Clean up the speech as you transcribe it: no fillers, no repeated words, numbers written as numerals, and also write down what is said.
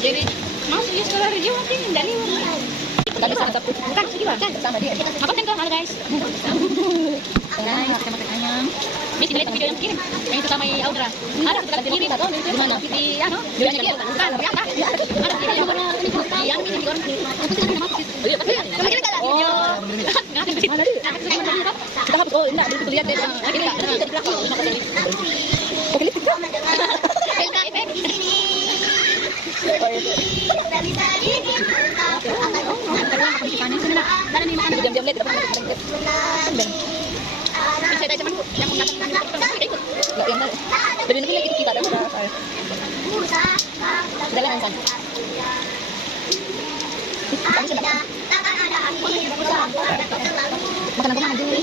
Jadi masuk ya sekolah dia mungkin enggak lewat. Tadi saat aku bukan sih kan sama dia. Apa kan halo guys. Guys, kita makan ayam. Bisa dilihat video yang kirim. Yang itu sama Audra. Ada kita kirim di mana? Di ano? Di mana dia? Bukan, di apa? Ada di yang mana? Yang ini di orang. Apa sih nama? Iya, tapi sama kita enggak ada video. Enggak ada. Mana dia? Kita hapus. Oh, enggak, itu lihat deh. Ini enggak di belakang. Oke, lihat. Efek di sini. Diam-diam lihat saya cuman yang ikut nggak yang dari nanti lagi kita ada udah lah Hansan makan apa aja